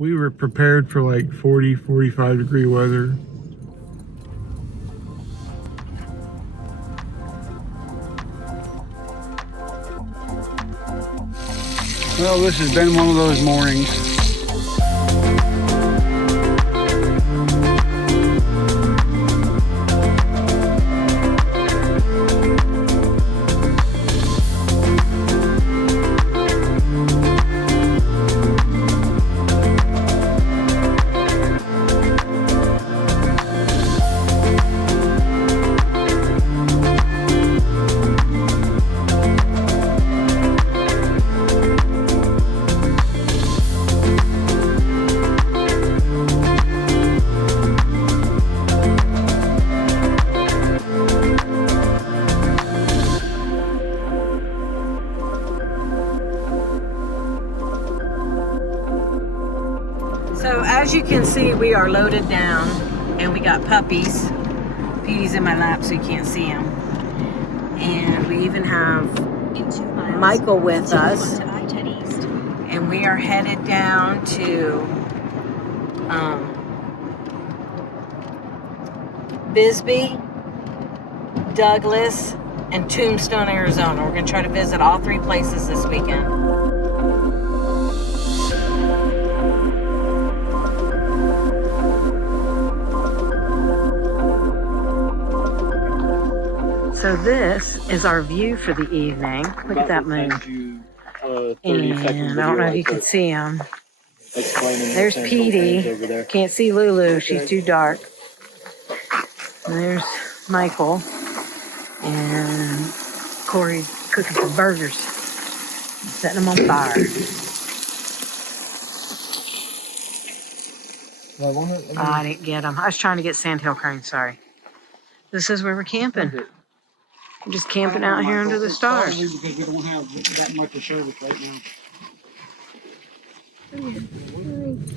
We were prepared for like 40, 45 degree weather. Well, this has been one of those mornings. So as you can see, we are loaded down and we got puppies. Petey's in my lap so you can't see him. And we even have Michael with us. And we are headed down to Bisbee, Douglas, and Tombstone, Arizona. We're going to try to visit all three places this weekend. So this is our view for the evening. Look at that moon. And I don't know if you can see him. There's Petey. Can't see Lulu. She's too dark. And there's Michael. And Corey cooking some burgers. Setting them on fire. Oh, I didn't get them. I was trying to get sandhill crane, sorry. This is where we're camping. We're just camping out here under the stars. Because we don't have that much of service right now.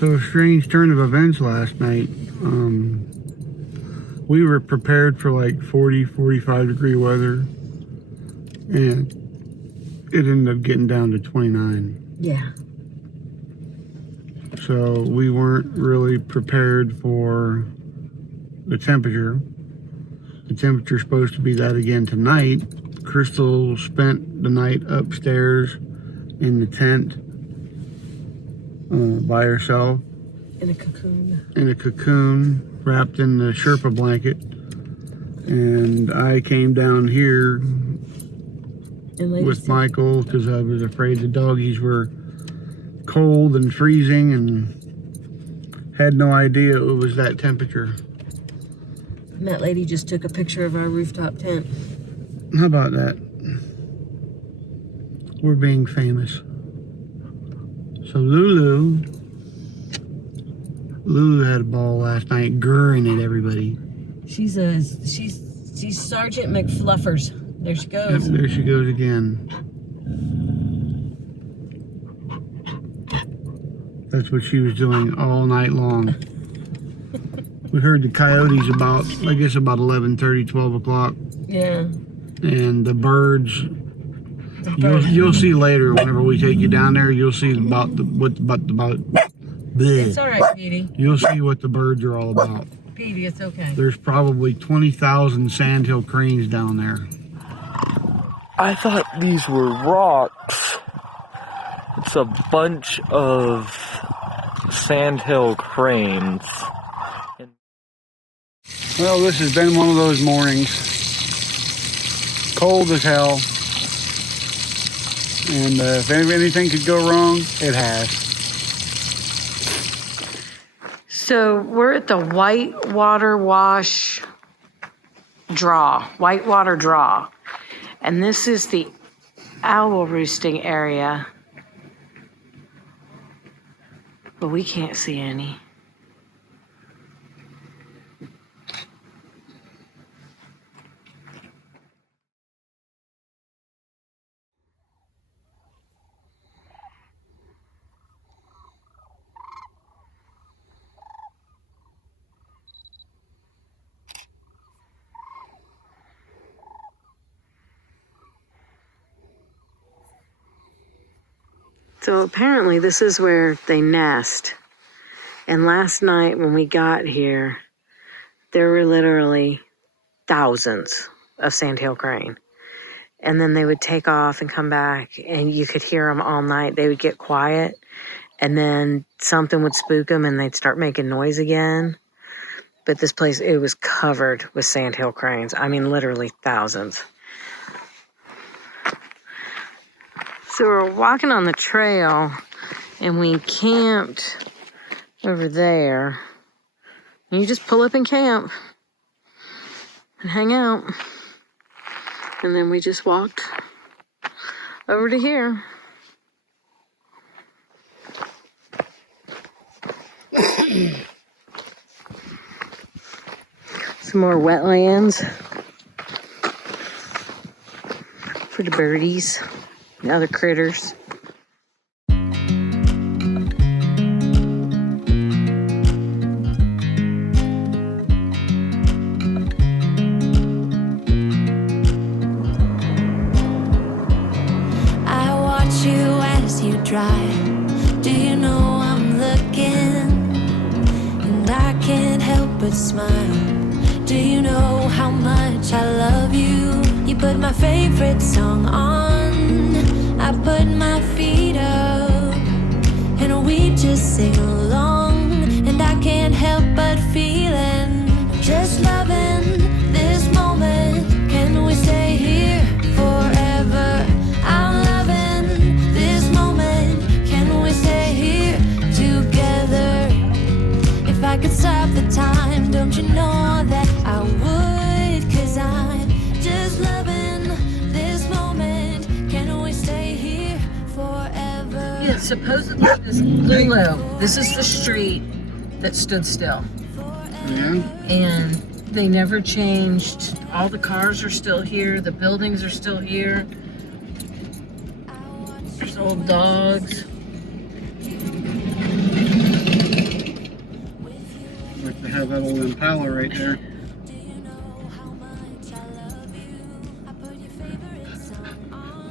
So a strange turn of events last night. We were prepared for like 40, 45 degree weather. And it ended up getting down to 29. Yeah. So we weren't really prepared for the temperature. The temperature's supposed to be that again tonight. Crystal spent the night upstairs in the tent by herself. In a cocoon. In a cocoon, wrapped in the Sherpa blanket. And I came down here with Michael because I was afraid the doggies were cold and freezing and had no idea it was that temperature. And that lady just took a picture of our rooftop tent. How about that? We're being famous. So Lulu had a ball last night, grrring at everybody. She's Sergeant McFluffers. There she goes. Yep, there she goes again. That's what she was doing all night long. We heard the coyotes about 11:30, 12 o'clock. Yeah. And the birds. You'll see later whenever we take you down there. You'll see about. It's all right, Petey. You'll see what the birds are all about. Petey, it's okay. There's probably 20,000 sandhill cranes down there. I thought these were rocks. It's a bunch of sandhill cranes. Well, this has been one of those mornings. Cold as hell. And if anything could go wrong, it has. So we're at the Whitewater Draw. And this is the owl roosting area. But we can't see any. So apparently this is where they nest. And last night when we got here, there were literally thousands of sandhill crane. And then they would take off and come back, and you could hear them all night. They would get quiet, and then something would spook them, and they'd start making noise again. But this place, it was covered with sandhill cranes. I mean, literally thousands. So we're walking on the trail, and we camped over there. And you just pull up and camp and hang out. And then we just walked over to here. Some more wetlands for the birdies and other critters. I watch you as you drive. Do you know I'm looking? And I can't help but smile. Do you know how much I love you? You put my favorite song on. I put my feet up, and we just sing along. And I can't help but feeling, just loving this moment. Can we stay here forever? I'm loving this moment. Can we stay here together? If I could stop the time, don't you know that I would? 'Cause I'm just loving this moment. Can we stay here forever? Yeah, supposedly this Lulu, this is the street that stood still. Yeah. And they never changed. All the cars are still here. The buildings are still here. There's old dogs. Like they have that old Impala right there.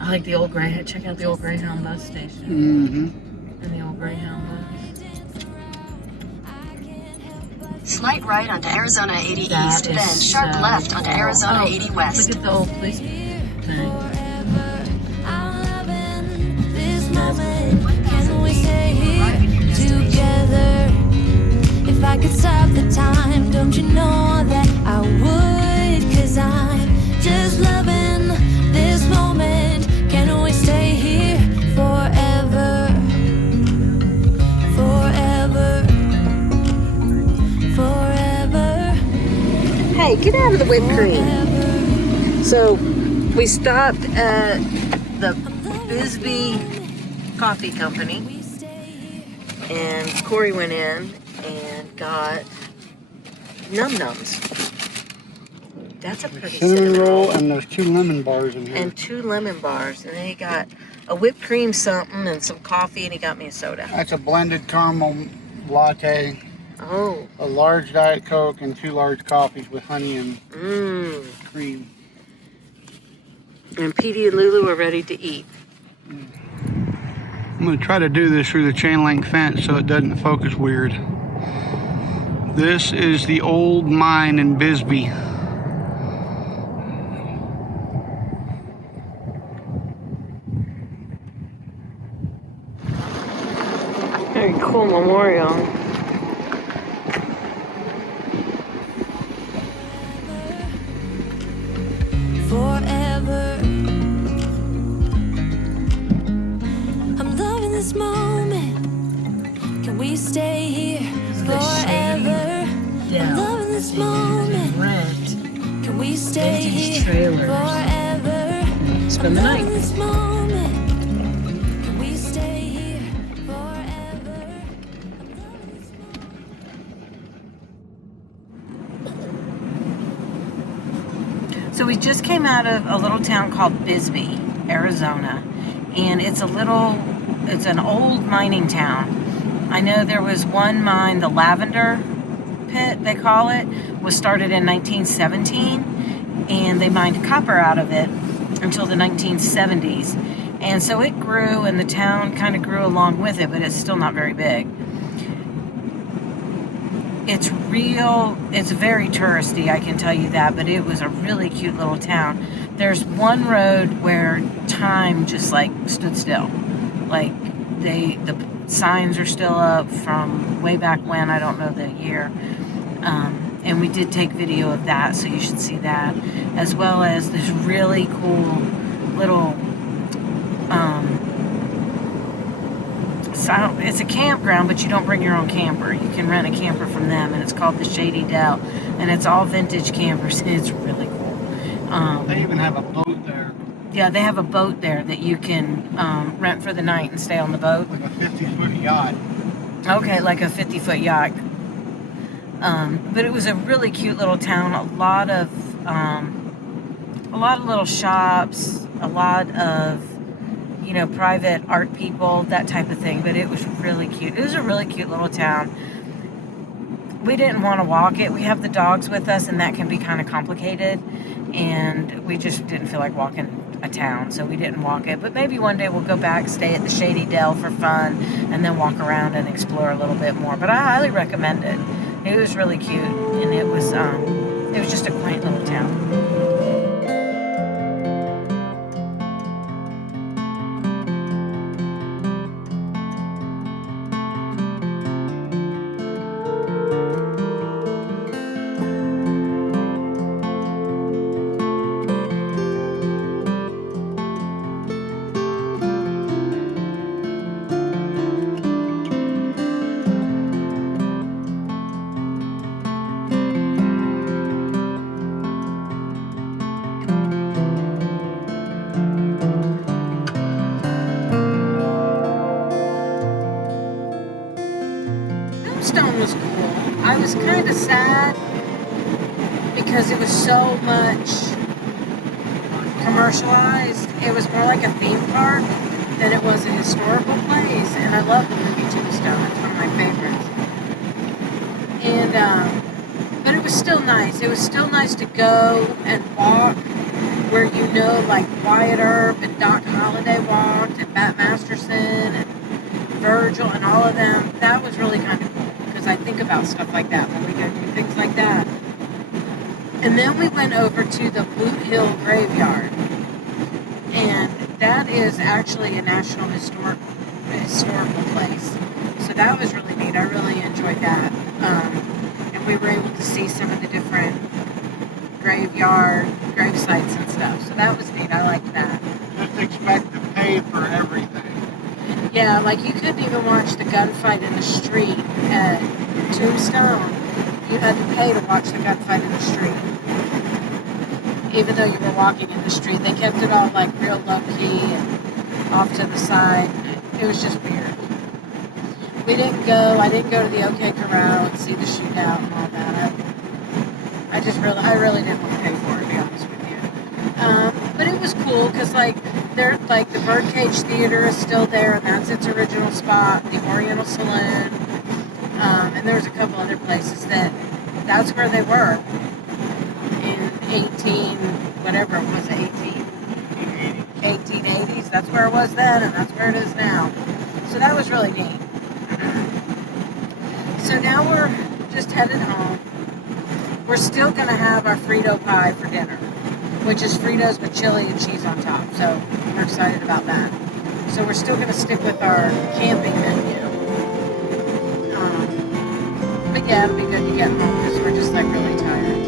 I like the old Greyhound. Check out the old Greyhound bus station. Mm-hmm. And the old Greyhound bus. Slight right onto Arizona 80 That East, is then sharp so left onto cool. Arizona Oh, 80 West. Look at the old police thing. I'm loving this moment. Can we stay here together? If I could stop the time, don't you know that I would? 'Cause I'm just loving this moment. Can we stay here forever? Forever. Forever. Hey, get out of the whipped cream. So we stopped at the Bisbee Coffee Company, and Corey went in and got num-nums. That's a pretty Cinnamon roll, and there's 2 lemon bars in here. and 2 lemon bars, and then he got a whipped cream something and some coffee, and he got me a soda. That's a blended caramel latte, Oh, a large Diet Coke, and 2 large coffees with honey and cream. And Petey and Lulu are ready to eat. I'm going to try to do this through the chain link fence so it doesn't focus weird. This is the old mine in Bisbee. Very cool memorial. Forever. I'm loving this moment. Can we stay here The Shady forever? I'm Dell. loving this And moment. rent. Can we stay Vintage here trailers. forever? Spend the I'm night. loving this moment. Can we stay here forever? I'm loving this moment. So we just came out of a little town called Bisbee, Arizona, and it's an old mining town. I know there was one mine, the Lavender Pit, they call it, was started in 1917, and they mined copper out of it until the 1970s. And so it grew, and the town kind of grew along with it, but it's still not very big. It's real, it's very touristy, I can tell you that, but it was a really cute little town. There's one road where time just like stood still. Like the signs are still up from way back when, I don't know the year. And we did take video of that, so you should see that. As well as this really cool little, so it's a campground, but you don't bring your own camper. You can rent a camper from them, and it's called the Shady Dell. And it's all vintage campers. It's really cool. They even have a boat there. Yeah, they have a boat there that you can rent for the night and stay on the boat. Like a 50-foot yacht. Okay, like a 50-foot yacht. But it was a really cute little town. A lot of little shops, a lot of, you know, private art people, that type of thing. But it was really cute. It was a really cute little town. We didn't want to walk it. We have the dogs with us, and that can be kind of complicated. And we just didn't feel like walking a town, so we didn't walk it. But maybe one day we'll go back, stay at the Shady Dell for fun, and then walk around and explore a little bit more. But I highly recommend it. It was really cute, and it was just a quaint little town. Tombstone was cool. I was kind of sad because it was so much commercialized. It was more like a theme park than it was a historical place. And I love the movie Tombstone. It's one of my favorites. And but it was still nice. It was still nice to go and walk where, you know, like Wyatt Earp and Doc Holliday walked, and Matt Masterson and Virgil and all of them. That was really kind of cool. I think about stuff like that when we go do things like that. And then we went over to the Boot Hill Graveyard, and that is actually a National Historical place. So that was really neat. I really enjoyed that. And we were able to see some of the different grave sites and stuff. So that was neat. I liked that. Just expect to pay for everything. Yeah, like you couldn't even watch the gunfight in the street at Tombstone. You had to pay to watch the gunfight in the street. Even though you were walking in the street, they kept it all like real low key and off to the side. It was just weird. I didn't go to the OK Corral and see the shootout and all that. I really didn't want to pay for it, to be honest with you. But it was cool because like the Birdcage Theater is still there, and that's its original spot. The Oriental Saloon, and there's a couple other places that's where they were in 1880s. That's where it was then, and that's where it is now. So that was really neat. So now we're just headed home. We're still going to have our Frito pie for dinner, which is Fritos with chili and cheese on top. So we're excited about that. So we're still going to stick with our camping menu. But yeah, it'll be good to get home because we're just like really tired.